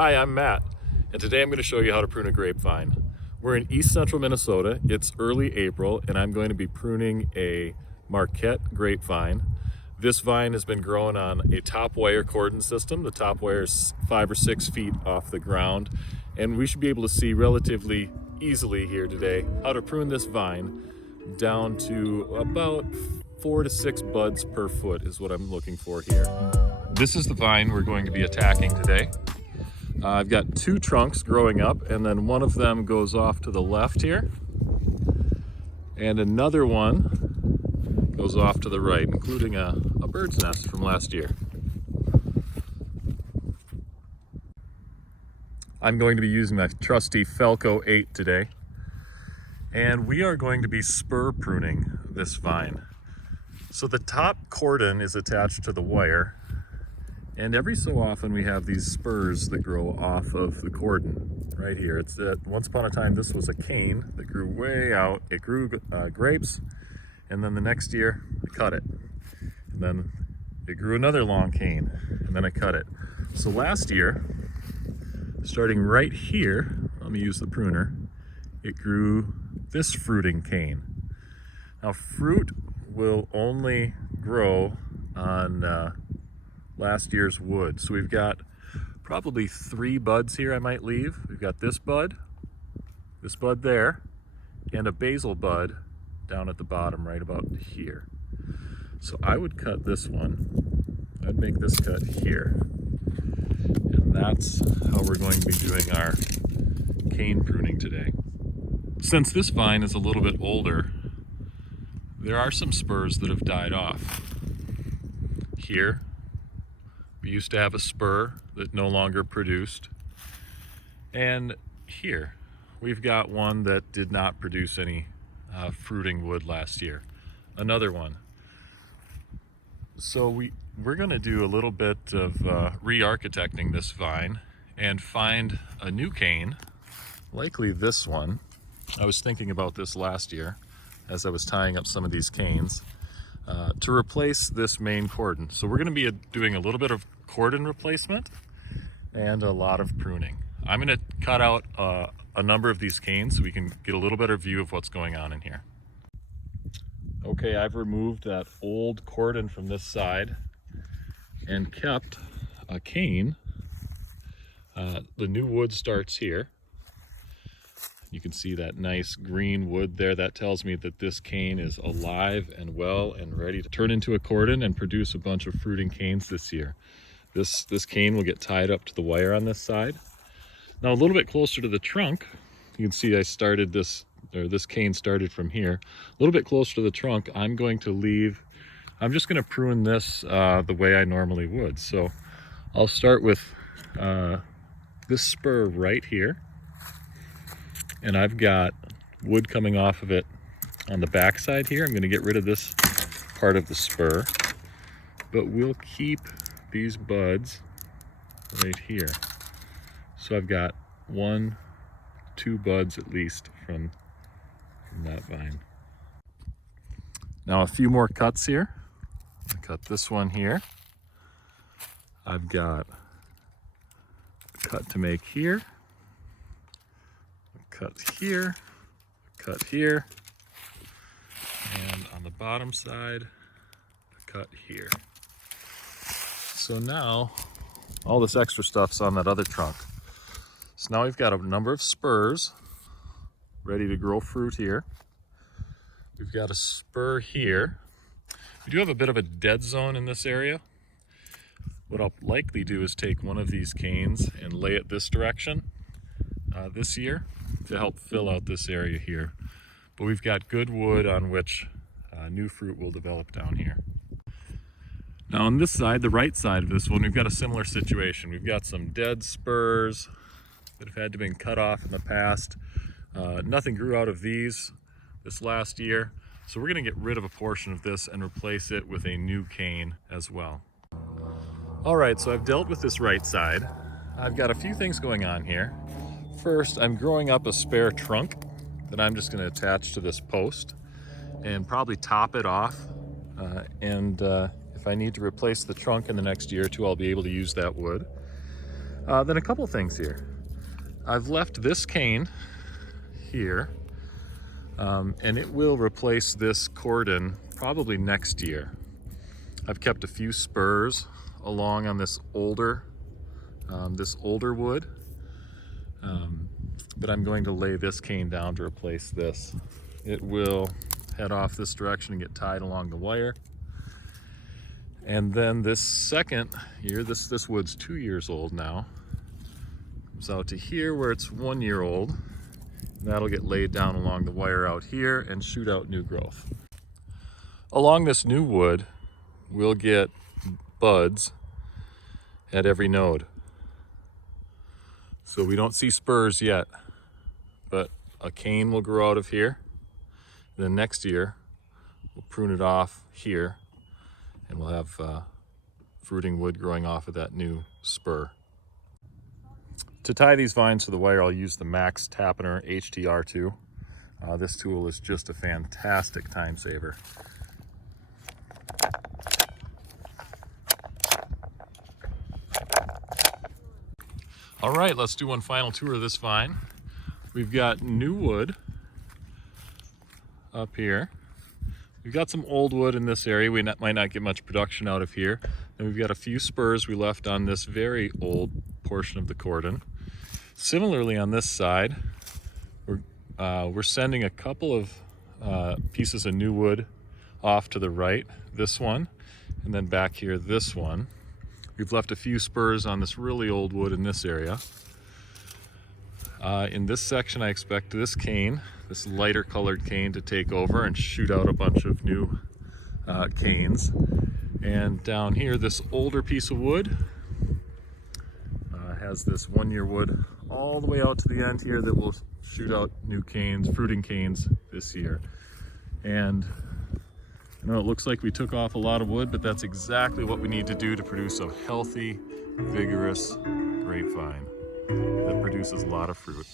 Hi, I'm Matt, and today I'm going to show you how to prune a grapevine. We're in east central Minnesota. It's early April, and I'm going to be pruning a Marquette grapevine. This vine has been growing on a top wire cordon system. The top wire is 5 or 6 feet off the ground, and we should be able to see relatively easily here today how to prune this vine down to about 4 to 6 buds per foot is what I'm looking for here. This is the vine we're going to be attacking today. I've got 2 trunks growing up, and then one of them goes off to the left here, and another one goes off to the right, including a bird's nest from last year. I'm going to be using my trusty Felco 8 today, and we are going to be spur pruning this vine. So the top cordon is attached to the wire, and every so often we have these spurs that grow off of the cordon right here. It's that once upon a time this was a cane that grew way out. It grew grapes, and then the next year I cut it. And then it grew another long cane, and then I cut it. So last year, starting right here, let me use the pruner, it grew this fruiting cane. Now fruit will only grow on last year's wood. So we've got probably 3 buds here I might leave. We've got this bud there, and a basil bud down at the bottom right about here. So I would cut this one. I'd make this cut here. And that's how we're going to be doing our cane pruning today. Since this vine is a little bit older, there are some spurs that have died off. Here, we used to have a spur that no longer produced. And here, we've got one that did not produce any fruiting wood last year. Another one. So we're gonna do a little bit of re-architecting this vine and find a new cane, likely this one. I was thinking about this last year as I was tying up some of these canes. To replace this main cordon. So we're going to be doing a little bit of cordon replacement and a lot of pruning. I'm going to cut out a number of these canes so we can get a little better view of what's going on in here. Okay, I've removed that old cordon from this side and kept a cane. The new wood starts here. You can see that nice green wood there. That tells me that this cane is alive and well and ready to turn into a cordon and produce a bunch of fruiting canes this year. This cane will get tied up to the wire on this side. Now a little bit closer to the trunk, you can see I started this cane started from here. A little bit closer to the trunk, I'm just going to prune this the way I normally would. So I'll start with this spur right here. And I've got wood coming off of it on the back side here. I'm going to get rid of this part of the spur, but we'll keep these buds right here. So I've got 1, 2 buds at least from that vine. Now a few more cuts here. I cut this one here. I've got a cut to make here. Cut here, cut here, and on the bottom side, a cut here. So now, all this extra stuff's on that other trunk. So now we've got a number of spurs ready to grow fruit here. We've got a spur here. We do have a bit of a dead zone in this area. What I'll likely do is take one of these canes and lay it this direction this year, to help fill out this area here. But we've got good wood on which new fruit will develop down here. Now on this side, the right side of this one, we've got a similar situation. We've got some dead spurs that have had to been cut off in the past. Nothing grew out of these this last year. So we're gonna get rid of a portion of this and replace it with a new cane as well. All right, so I've dealt with this right side. I've got a few things going on here. First, I'm growing up a spare trunk that I'm just going to attach to this post and probably top it off. If I need to replace the trunk in the next year or two, I'll be able to use that wood. Then a couple things here. I've left this cane here, and it will replace this cordon probably next year. I've kept a few spurs along on this older wood, but I'm going to lay this cane down to replace this. It will head off this direction and get tied along the wire. And then this second year, this wood's 2 years old now, comes out to here where it's 1 year old. That'll get laid down along the wire out here and shoot out new growth. Along this new wood, we'll get buds at every node. So we don't see spurs yet, but a cane will grow out of here. Then next year, we'll prune it off here, and we'll have fruiting wood growing off of that new spur. To tie these vines to the wire, I'll use the Max Tapener HTR2. This tool is just a fantastic time saver. All right, let's do one final tour of this vine. We've got new wood up here. We've got some old wood in this area. We might not get much production out of here. And we've got a few spurs we left on this very old portion of the cordon. Similarly on this side, we're sending a couple of pieces of new wood off to the right, this one, and then back here, this one. We've left a few spurs on this really old wood in this area. In this section, I expect this cane, this lighter colored cane, to take over and shoot out a bunch of new canes. And down here, this older piece of wood has this 1 year wood all the way out to the end here that will shoot out new canes, fruiting canes this year. And I know it looks like we took off a lot of wood, but that's exactly what we need to do to produce a healthy, vigorous grapevine that produces a lot of fruit.